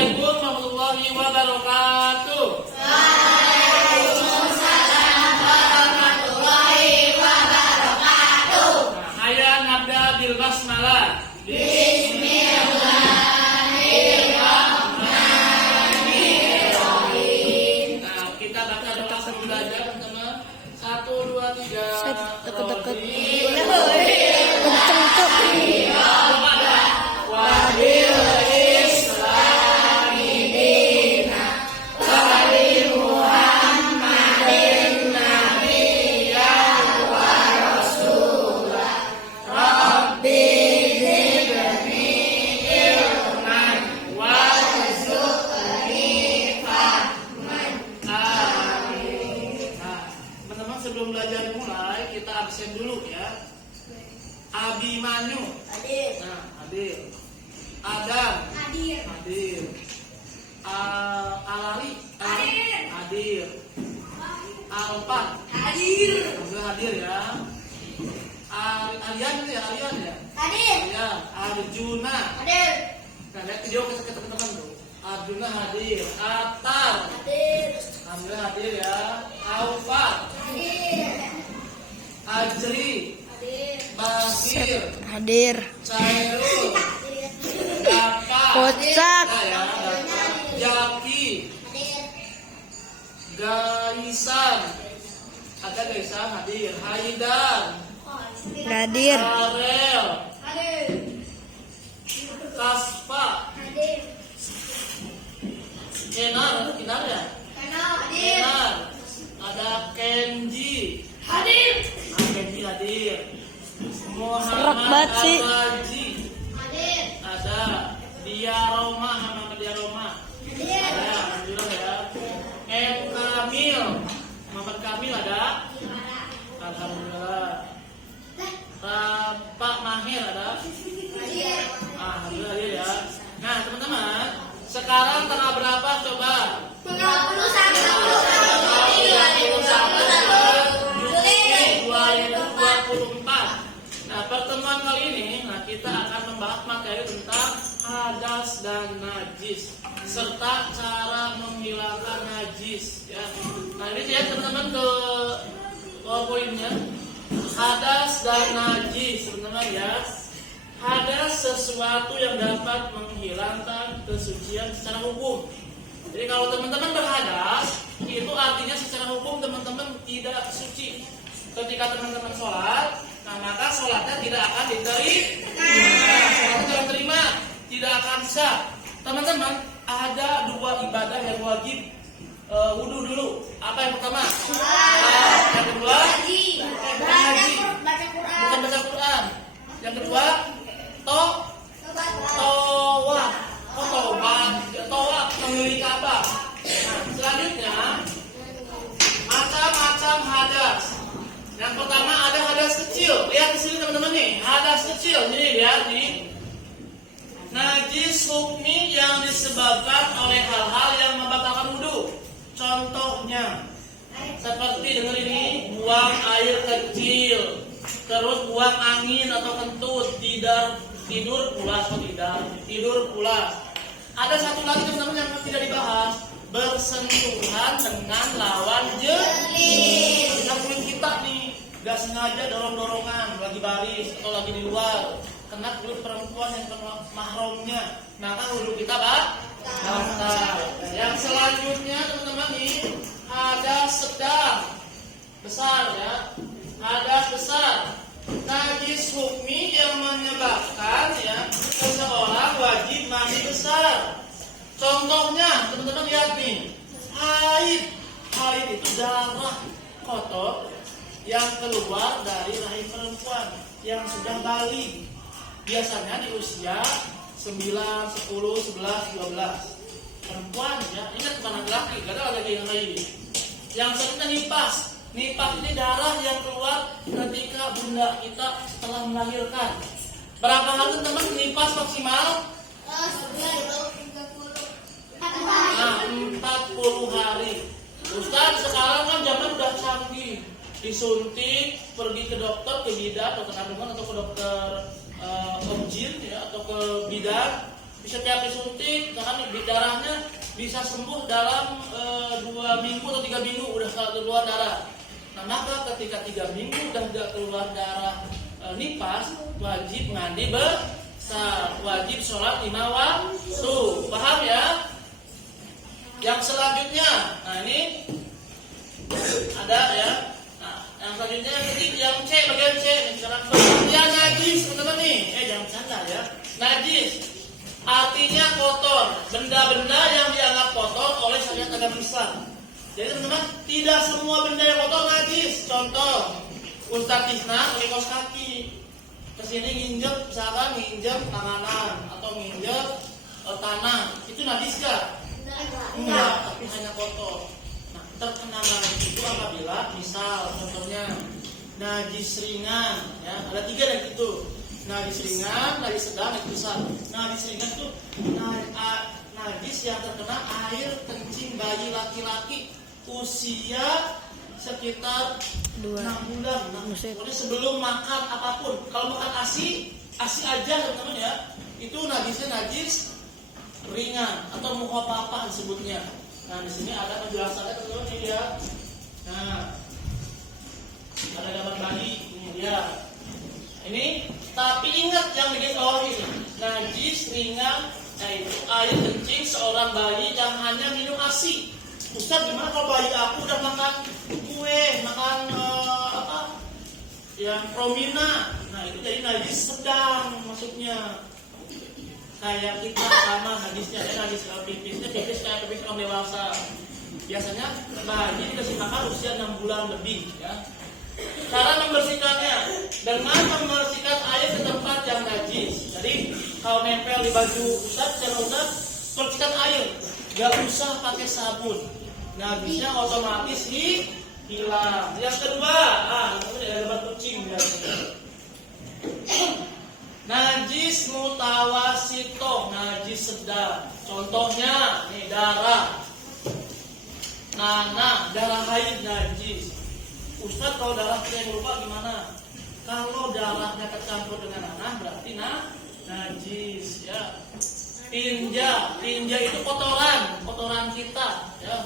Assalamualaikum warahmatullahi wabarakatuh. Waalaikumsalam warahmatullahi wabarakatuh. Hayya nabda bil basmalah. Bismillahirrahmanirrahim. Nah, kita baca doa sebelum belajar, teman-teman. 1, 2, 3. Deket-deket. Wabil Islami dina wali Muhammadin nabiyyan wa rasulah Rabbi zidni ilman warzuqni fahman. Amin. Nah, teman-teman, sebelum belajar mulai kita absen dulu ya. Abimanyu. Hadir. Nah, hadir. Adam. Hadir. Hadir. Alali. Hadir. Alpat. Hadir. Alhamdulillah hadir ya. Alian ya, Alian ya. Hadir. Alian. Arjuna. Hadir. Nah, lihat video ke teman-teman tuh. Arjuna hadir. Atar. Hadir. Alhamdulillah hadir ya. Aufat. Hadir. Ajri. Hadir. Basir. Hadir. Cairul. Kakak. Kocak. Nah, ya. Jaki. Hadir. Gaisan. Ada Gaisan hadir. Haidar. Hadir. Arel. Hadir. Kaspa. Hadir. Kenar. Kenar ya. Kanal. Hadir. Kenar. Ada Kenji. Hadir. Nah, Kenji hadir. Serak Muhammad banget sih. Al-Haji. Hadir. Ada Diaroma. Muhammad Diaroma. Hadir. Ada, alhamdulillah ya. M. Kamil. Muhammad Kamil ada. Alhamdulillah. Pak Mahir ada. Hadir. Alhamdulillah ya. Nah, teman-teman, sekarang tanggal berapa coba? 2024. Nah, pertemuan kali ini, kita akan membahas materi tentang hadas dan najis serta cara menghilangkan najis. Ya. Nah, ini lihat teman-teman ke poinnya. Hadas dan najis, teman-teman ya. Hadas sesuatu yang dapat menghilangkan kesucian secara hukum. Jadi kalau teman-teman berhadas, itu artinya secara hukum teman-teman tidak suci. Ketika teman-teman sholat, nah maka sholatnya tidak akan diterima. Sholatnya tidak terima, tidak akan sah. Teman-teman, ada dua ibadah yang wajib wudhu dulu. Apa yang pertama? Yang kedua? Haji. Haji. Baca Quran. Bukan baca Quran. Yang kedua? Tawaf mengelilingi Ka'bah. Nah, selanjutnya macam-macam hadas. Yang pertama ada hadas kecil. Lihat di sini teman-teman nih, hadas kecil. Jadi lihat nih. Najis hukmi yang disebabkan oleh hal-hal yang membatalkan wudu. Contohnya seperti dengar ini, buang air kecil, terus buang angin atau kentut, tidur pulas atau tidak, tidur pulas. Ada satu lagi teman-teman yang tidak dibahas, bersentuhan dengan lawan jenis. Kita kulit kita nih, gak sengaja dorong-dorongan, lagi baris atau lagi di luar, kena kulit perempuan yang mahramnya, maka wudhu kita batal. Yang selanjutnya teman-teman nih, hadas sedang, besar ya, hadas besar. Najis hukmi yang menyebabkan ya seseorang wajib mandi besar. Contohnya teman-teman lihat nih, haid itu darah kotor yang keluar dari rahim perempuan yang sudah balik. Biasanya di usia 9, 10, 11, 12. Perempuan ya, ingat bukan laki-laki, karena lagi yang lain. Yang selanjutnya nifas. Nifas ini darah yang keluar ketika bunda kita setelah melahirkan. Berapa hari teman nifas maksimal? 40 hari. Ustaz, sekarang kan zaman udah canggih. Disuntik, pergi ke dokter, ke bidan, dokter kandungan atau ke dokter objin ya, atau ke bidan. bisa tiap disuntik, bahkan di darahnya bisa sembuh dalam 2 minggu atau 3 minggu udah keluar darah. Nah, maka ketika 3 minggu udah tidak keluar darah nifas, wajib mandi besar, wajib sholat 5 waktu. Paham ya? Yang selanjutnya, nah ini ada ya. Nah, yang selanjutnya yang C, bagian C. Sekarang yang najis, teman-teman nih. Jangan bercanda ya. Najis artinya kotor, benda-benda yang dianggap kotor oleh syariat agama Islam. Jadi teman-teman, tidak semua benda yang kotor najis. Contoh, Ustaz Tisna pakai kaos kaki, kesini nginjek, misalkan nginjek tanganan atau nginjek tanah, itu najis gak? Enggak, tapi hanya kotor. Nah, terkena najis itu apabila, misal contohnya najis ringan, ya ada 3 dari itu. Najis ringan, najis sedang, najis besar. Najis ringan itu najis yang terkena air kencing bayi laki-laki usia sekitar 6 bulan. Pokoknya sebelum makan apapun. Kalau makan ASI aja teman-teman ya, itu najisnya najis ringan atau mukhafafah disebutnya. Nah, di sini ada penjelasannya teman-teman nih ya. Nah, ada gambar bayi ini dia. Ini, tapi ingat yang bikin bawah ini, najis ringan, yaitu air kencing seorang bayi yang hanya minum ASI. Ustaz, gimana kalau bayi aku udah makan kue, makan yang promina? Nah, itu jadi najis sedang maksudnya. Kayak kita sama hadisnya, najis pipisnya pipis kayak pipis orang dewasa. Biasanya bayi dikasih makan usia 6 bulan lebih ya. Cara membersihkannya dengan membersihkan air ke tempat yang najis. Jadi kalau nempel di baju Ustaz, bersihkan air, gak usah pakai sabun. Najisnya otomatis hilang. Yang kedua, ada lebat kucing biasanya. Najis mutawasito, najis sedang. Contohnya nih darah, darah haid najis. Ustaz, kalau darah kita yang lupa gimana? Kalau darahnya tercampur dengan nanah berarti najis ya. Tinja itu kotoran kita ya.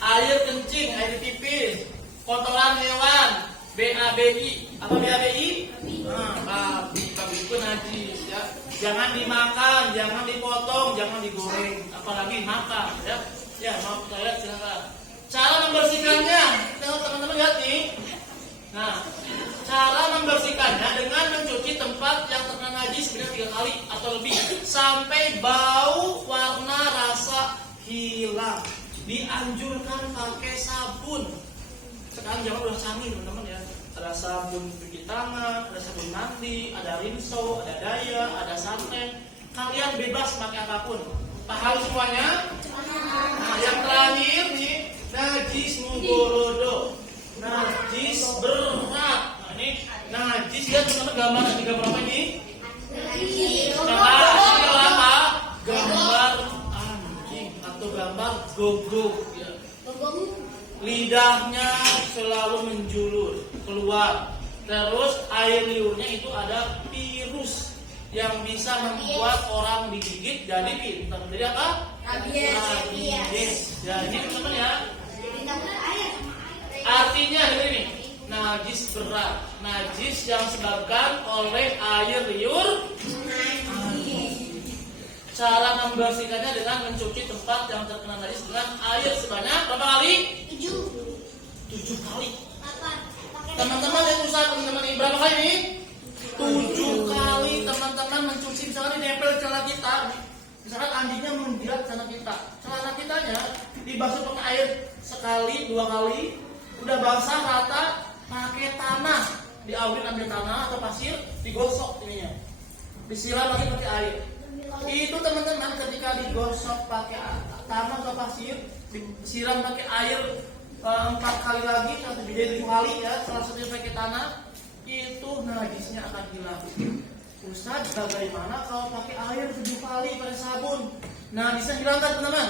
Air kencing, air pipis, kotoran hewan, BABI. Apa BABI? Babi itu najis ya. Jangan dimakan, jangan dipotong, jangan digoreng, apalagi makan ya. Ya, mau saya silakan. Cara membersihkannya, teman-teman lihat nih. Nah, cara membersihkannya dengan mencuci tempat yang terkena najis sebanyak 3 kali atau lebih sampai bau, warna, rasa hilang. Dianjurkan pakai sabun. Sekarang zaman udah canggih teman-teman ya. Ada sabun cuci tangan, ada sabun mandi, ada rinso, ada daya, ada santan. Kalian bebas pakai apapun. Paham semuanya? Nah, yang terakhir nih, najis mugorodo, najis berat. Nah, ini najis ya teman-teman, gambar apa ini? Apa? Gambar anjing atau gambar gogok ya. Lidahnya selalu menjulur keluar. Terus air liurnya itu ada virus yang bisa membuat orang digigit jadi pintar. Jadi apa? Rabies. Jadi teman-teman ya. Artinya ini najis berat, najis yang disebabkan oleh air liur. Cara membersihkannya dengan mencuci tempat yang terkena najis dengan air sebanyak berapa kali? 7 kali. Teman-teman yang usaha teman-teman ini berapa kali ini? 7 kali teman-teman mencuci. Misalkan ini nempel celana kita, misalkan anjingnya menjilat celana kita, celana kitanya dibasuh pakai air sekali, 2 kali, udah basah rata, pakai tanah, diawin ambil tanah atau pasir, digosok ininya, disiram lagi pakai air. Itu teman-teman ketika digosok pakai tanah atau pasir, disiram pakai air 4 kali lagi atau jadi 7 kali ya, salah satunya pakai tanah, itu najisnya akan hilang. Ustaz, bagaimana kalau pakai air 7 kali pakai sabun? Najisnya hilang kan teman-teman?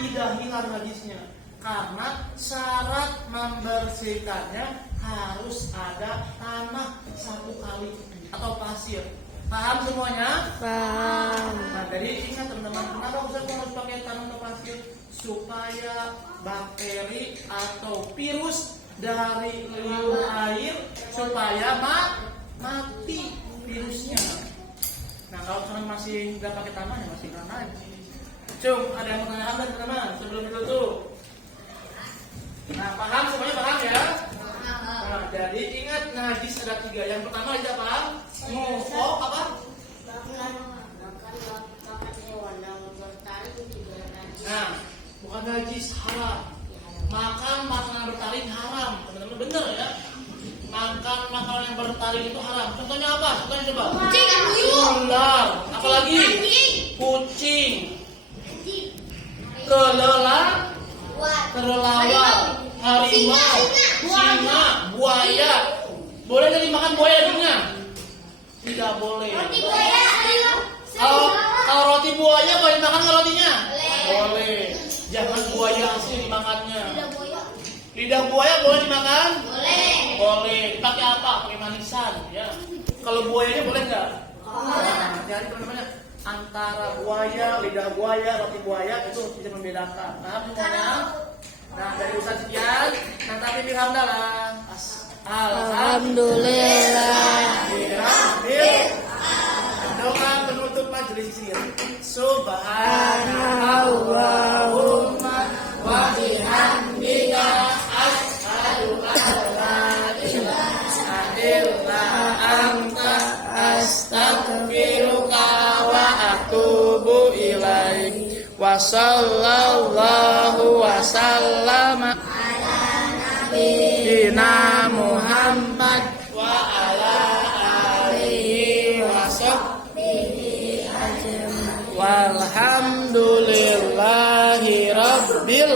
Tidak hilang najisnya, karena syarat membersihkannya harus ada tanah 1 kali atau pasir. Paham semuanya? Paham. Nah, jadi ingat teman-teman, kenapa Ustaz harus pakai tanam atau pasir? Supaya bakteri atau virus dari liur air supaya mati virusnya. Nah, kalau misalnya masih nggak pakai tanah ya masih kena. Cung, ada yang mau tanya apa teman-teman sebelum itu tuh? Nah, paham semuanya paham ya? Nah, jadi ingat najis ada 3. Yang pertama tidak paham? Ngokok apa? Nah, bukan najis, haram. Makan makanan bertaring haram. Teman-teman bener ya? Makan makanan yang bertaring itu haram. Contohnya apa? Contohnya coba. Kucing, Ular. Apalagi? Kucing. Kelelawar. Harimau. Singa. Buaya. Boleh nggak dimakan buaya dagingnya? Tidak boleh. Kalau roti buaya boleh dimakan nggak rotinya? Boleh. Jangan buaya asli dimakannya. Lidah buaya boleh dimakan? Boleh. Dipakai apa? Pakai manisan, ya. Kalau buayanya boleh nggak? Nah, jadi teman-teman antara buaya, lidah buaya, roti buaya itu bisa membedakan. Nah, semuanya. Nah, dari Ustaz sekian. Nah, tapi alhamdulillah. Alhamdulillah. Doa penutup majelis zikir. Subhanallahumma wa bihamdika asyhadu an la ilaha illa anta astaghfiruka wa atubu ilaik. Wa sallallahu wa sallama Nabiina Muhammad wa ala alihi wa sahbihi ajma'in. Walhamdulillahi rabbil